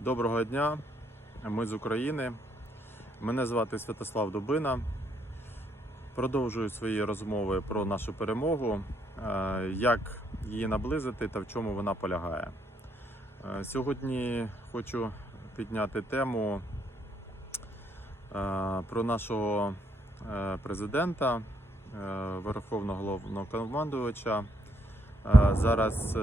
Доброго дня, ми з України. Мене звати Святослав Дубина. Продовжую свої розмови про нашу перемогу, е, як її наблизити та в чому вона полягає. Е, Сьогодні хочу підняти тему е, про нашого президента, Верховного головнокомандувача. Е, Зараз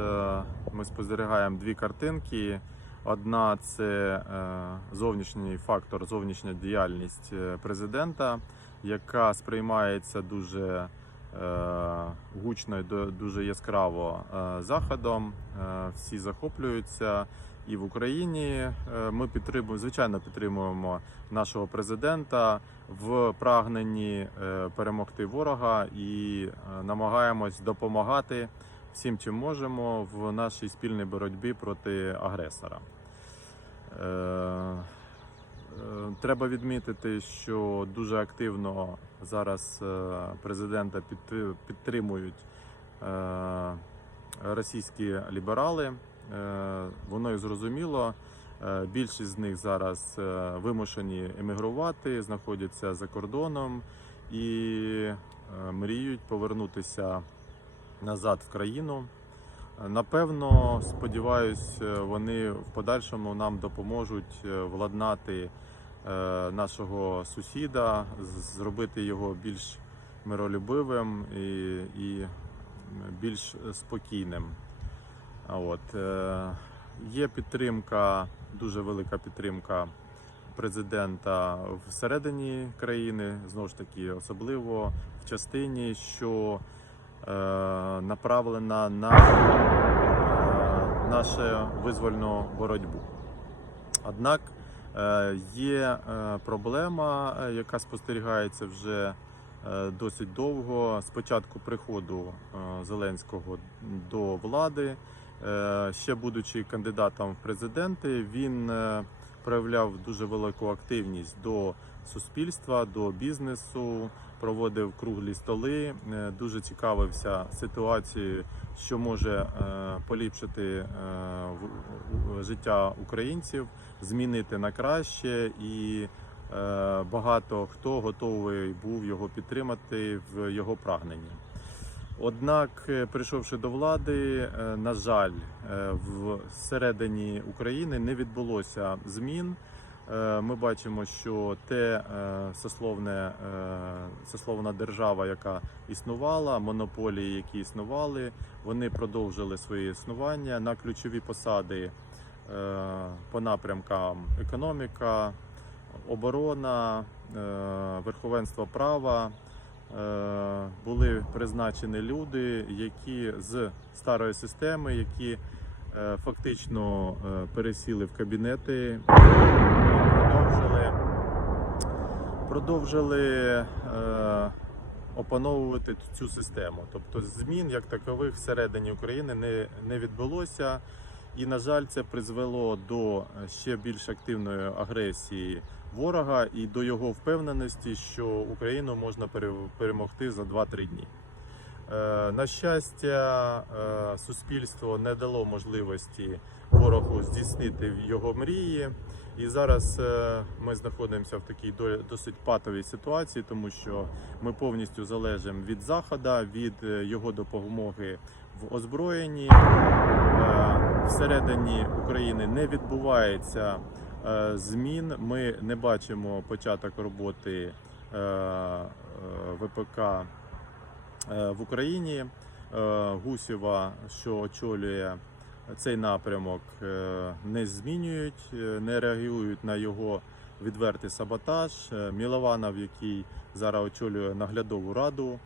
ми спостерігаємо дві картинки. Одна це е, зовнішній фактор, зовнішня діяльність е, президента, яка сприймається дуже е, гучно і дуже яскраво заходом. Всі захоплюються. І в Україні ми підтримуємо, звичайно, підтримуємо нашого президента в прагненні перемогти ворога і намагаємось допомагати всім, чим можемо в нашій спільній боротьбі проти агресора. Е, е, Треба відмітити, що дуже активно зараз е, президента підтри- підтримують російські ліберали. Воно і зрозуміло. Більшість з них зараз вимушені емігрувати, знаходяться за кордоном і мріють повернутися назад в країну. Напевно, сподіваюсь, е, вони в подальшому нам допоможуть е, владнати е, нашого сусіда, зробити його більш миролюбивим і, і більш спокійним. От, є підтримка, дуже велика підтримка президента всередині країни, знову ж таки, особливо в частині, що направлена на е, нашу визвольну боротьбу. Однак е, є е, проблема, е, яка спостерігається вже е, досить довго. З початку приходу е, Зеленського до влади, е, ще будучи кандидатом в президенти, він е, проявляв дуже велику активність до суспільства, до бізнесу, проводив круглі столи, е, дуже цікавився ситуацією, що може е, поліпшити е, життя українців, змінити на краще, і багато хто готовий був його підтримати в його прагненні. Однак, прийшовши до влади, на жаль, всередині України не відбулося змін. Е, Ми бачимо, що те е, сословне, е, сословна держава, яка існувала, монополії, які існували, вони продовжили своє існування на ключові посади по напрямкам економіка, оборона, верховенство права. Були призначені люди, які з старої системи, які фактично пересіли в кабінети, продовжили е, опановувати цю систему. Тобто змін як такових всередині України не, не відбулося. І, на жаль, це призвело до ще більш активної агресії ворога і до його впевненості, що Україну можна перемогти за 2-3 дні. Е, На щастя, е, суспільство не дало можливості ворогу здійснити його мрії. І зараз е, ми знаходимося в такій до- досить патовій ситуації, тому що ми повністю залежимо від Заходу, від його допомоги в озброєнні. Всередині України не відбувається змін. Ми не бачимо початок роботи ВПК в Україні. Е, Гусєва, що очолює цей напрямок, е, не змінюють, е, не реагують на його відвертий саботаж. Е, Мілованов, який зараз очолює наглядову раду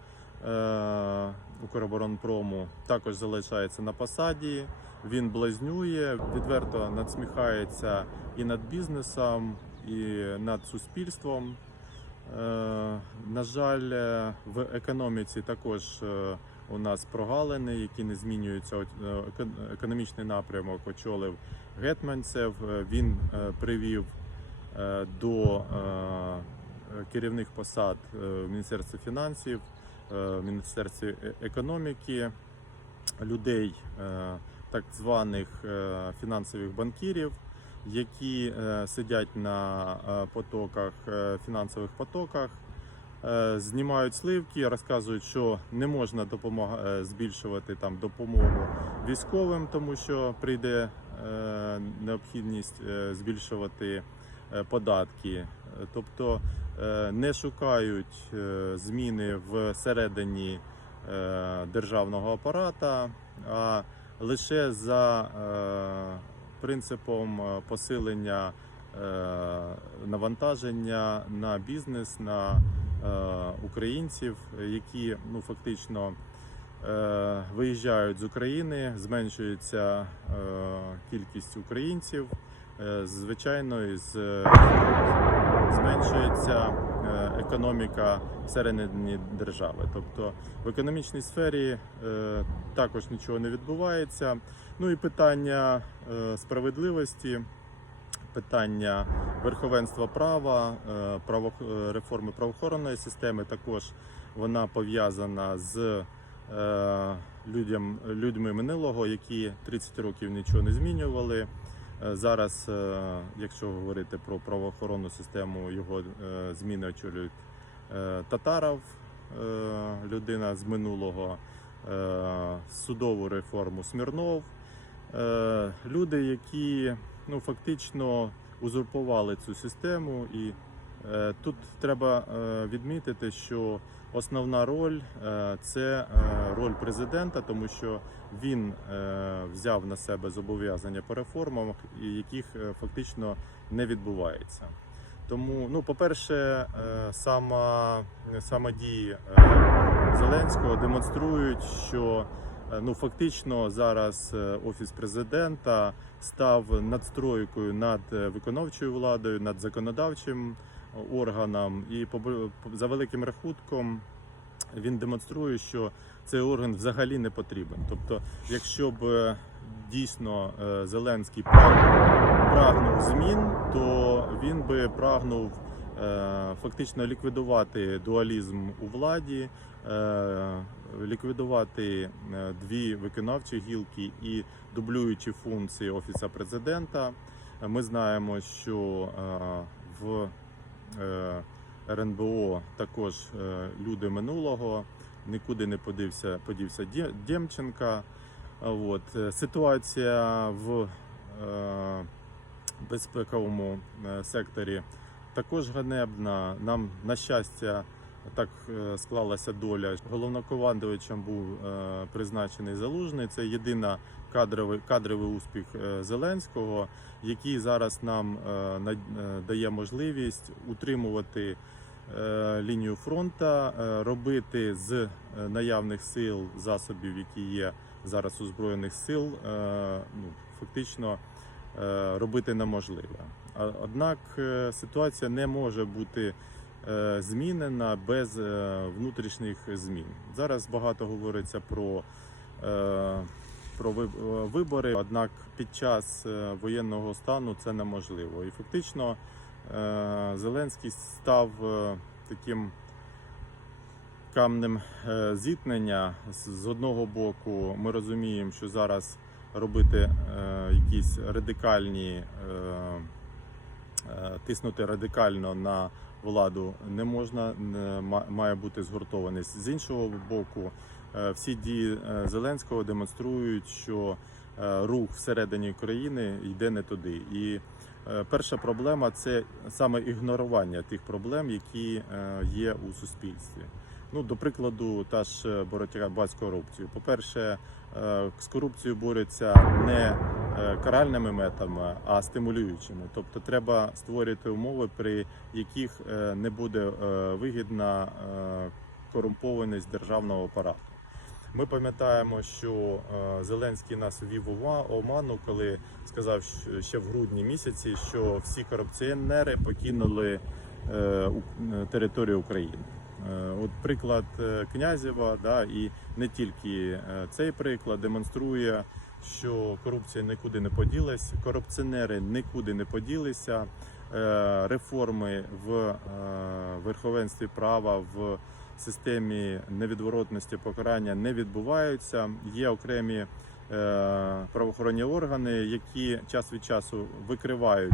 е, Укроборонпрому, також залишається на посаді. Він блазнює, відверто надсміхається і над бізнесом, і над суспільством. Е, На жаль, е, в економіці також е, у нас прогалини, які не змінюються. Економічний напрямок очолив Гетманцев. Він привів до керівних посад в Міністерстві фінансів, в Міністерстві економіки людей, так званих фінансових банкірів, які е, сидять на е, потоках, е, фінансових потоках, знімають сливки, розказують, що не можна допомога, збільшувати там допомогу військовим, тому що прийде необхідність збільшувати податки. Тобто не шукають зміни всередині державного апарата, а лише за принципом е, посилення е, навантаження на бізнес, на е, українців, які ну фактично виїжджають з України, зменшується кількість українців. Звичайно, і з, зменшується е, економіка всередині держави. Тобто в економічній сфері е, також нічого не відбувається. Ну і питання е, справедливості, питання верховенства права, реформи правоохоронної системи також вона пов'язана з людям, людьми минулого, які 30 років нічого не змінювали. Е, Зараз, е, якщо говорити про правоохоронну систему, його е, зміни очолюють Татаров, людина з минулого, судову реформу Смірнов. Люди, які ну, фактично узурпували цю систему, і тут треба е, відмітити, що основна роль е, це е, роль президента, тому що він е, взяв на себе зобов'язання по реформам, і яких е, фактично не відбувається. Тому, ну, по-перше, е, сама, саме дії е, Зеленського демонструють, що е, ну, фактично зараз е, офіс президента став надстройкою над е, виконавчою владою, над законодавчим органом, і за великим рахунком він демонструє, що цей орган взагалі не потрібен. Тобто, якщо б е, дійсно е, Зеленський прагнув змін, то він би прагнув е, фактично ліквідувати дуалізм у владі, ліквідувати дві виконавчі гілки і дублюючі функції офіса президента. Ми знаємо, що в РНБО також е, люди минулого, нікуди не подився, подівся Дє- Демченка. От. е, Ситуація в е, безпековому е, секторі також ганебна. Нам, на щастя, так е, склалася доля. Головнокомандувачем був е, призначений Залужний. Це єдина кадровий, кадровий успіх е, Зеленського, який зараз нам е, е, дає можливість утримувати лінію фронту, робити з наявних сил засобів, які є зараз у збройних сил, ну, фактично робити неможливе. Однак ситуація не може бути змінена без внутрішніх змін. Зараз багато говориться про, про е, вибори, однак під час е, воєнного стану це неможливо. І фактично е, Зеленський став таким камнем зіткнення. З- одного боку, ми розуміємо, що зараз робити якісь радикальні, тиснути радикально на владу не можна, має бути згуртованість. З іншого боку, всі дії е, Зеленського демонструють, що е, рух всередині країни йде не туди. І е, перша проблема це саме ігнорування тих проблем, які е, є у суспільстві. Ну, до прикладу, та ж боротьба з корупцією. По-перше, е, з корупцією борються не е, каральними методами, а стимулюючими. Тобто треба створити умови, при яких е, не буде е, вигідна е, корумпованість державного апарату. Ми пам'ятаємо, що е, Зеленський нас ввів у оману, коли сказав ще в грудні місяці, що всі корупціонери покинули е, е, територію України. От приклад Князєва, да, і не тільки цей приклад демонструє, що корупція нікуди не поділась, корупціонери нікуди не поділися. Реформи в верховенстві права в системі невідворотності покарання не відбуваються. Є окремі е, правоохоронні органи, які час від часу викривають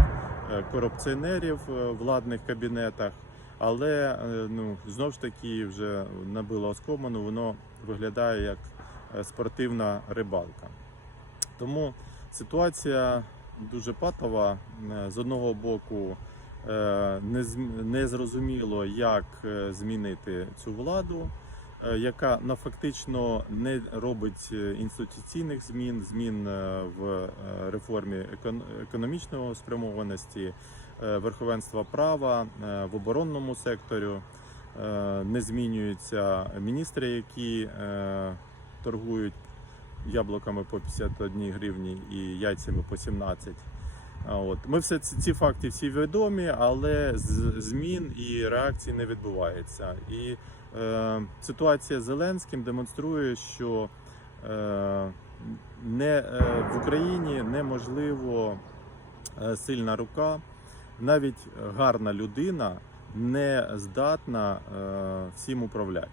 е, корупціонерів е, в владних кабінетах. Але е, ну знову ж таки вже набило оскомину, воно виглядає як е, спортивна рибалка. Тому ситуація дуже патова. Е, З одного боку, е, не зрозуміло, як е, змінити цю владу, е, яка на фактично не робить е, інституційних змін, змін е, в е, реформі екон- економічної спрямованості, е, верховенства права е, в оборонному секторі. Е, Не змінюються міністри, які е, торгують яблуками по 51 гривні і яйцями по 17. От. Ми все ці, ці факти всі відомі, але з- змін і реакцій не відбувається. І е, ситуація з Зеленським демонструє, що е, не, е, в Україні неможливо е, сильна рука, навіть гарна людина не здатна е, всім управляти.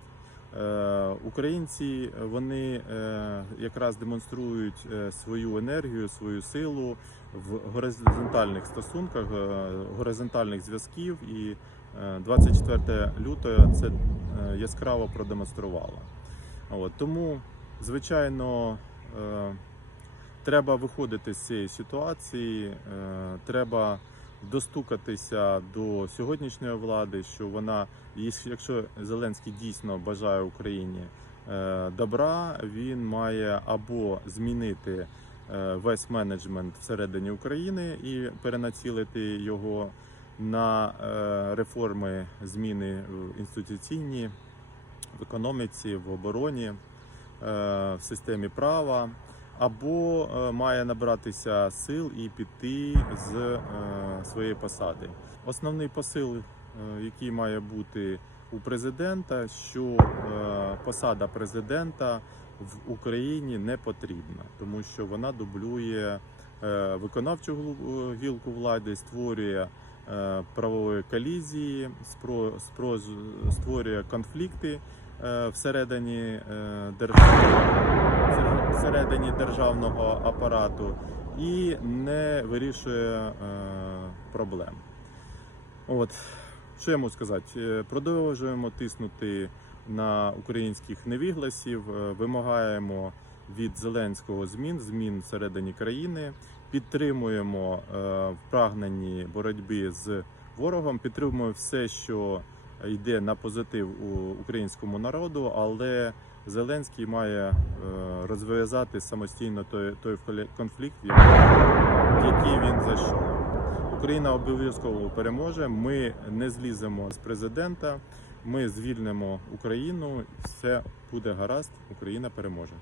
Е, Українці вони е, якраз демонструють е, свою енергію, свою силу в горизонтальних стосунках, е, горизонтальних зв'язків, і е, 24 лютого це е, яскраво продемонструвало. От, тому, звичайно, е, треба виходити з цієї ситуації, е, треба достукатися до сьогоднішньої влади, що вона, якщо Зеленський дійсно бажає Україні е, добра, він має або змінити е, весь менеджмент всередині України і перенацілити його на е, реформи, зміни в інституційні, в економіці, в обороні, е, в системі права або е, має набратися сил і піти з е, своєї посади. Основний посил, е, який має бути у президента, що е, посада президента в Україні не потрібна, тому що вона дублює е, виконавчу глу- гілку влади, створює е, правової колізії, створює конфлікти е, всередині е, держави всередині державного апарату і не вирішує е, проблем. От що я можу сказати? Е, Продовжуємо тиснути на українських невігласів, е, вимагаємо від Зеленського змін, змін всередині країни, підтримуємо е, в прагненні боротьби з ворогом, підтримуємо все, що йде на позитив у українському народу, але Зеленський має е, розв'язати самостійно той, той конфлікт, який він зайшов. Україна обов'язково переможе. Ми не зліземо з президента. Ми звільнимо Україну. Все буде гаразд. Україна переможе.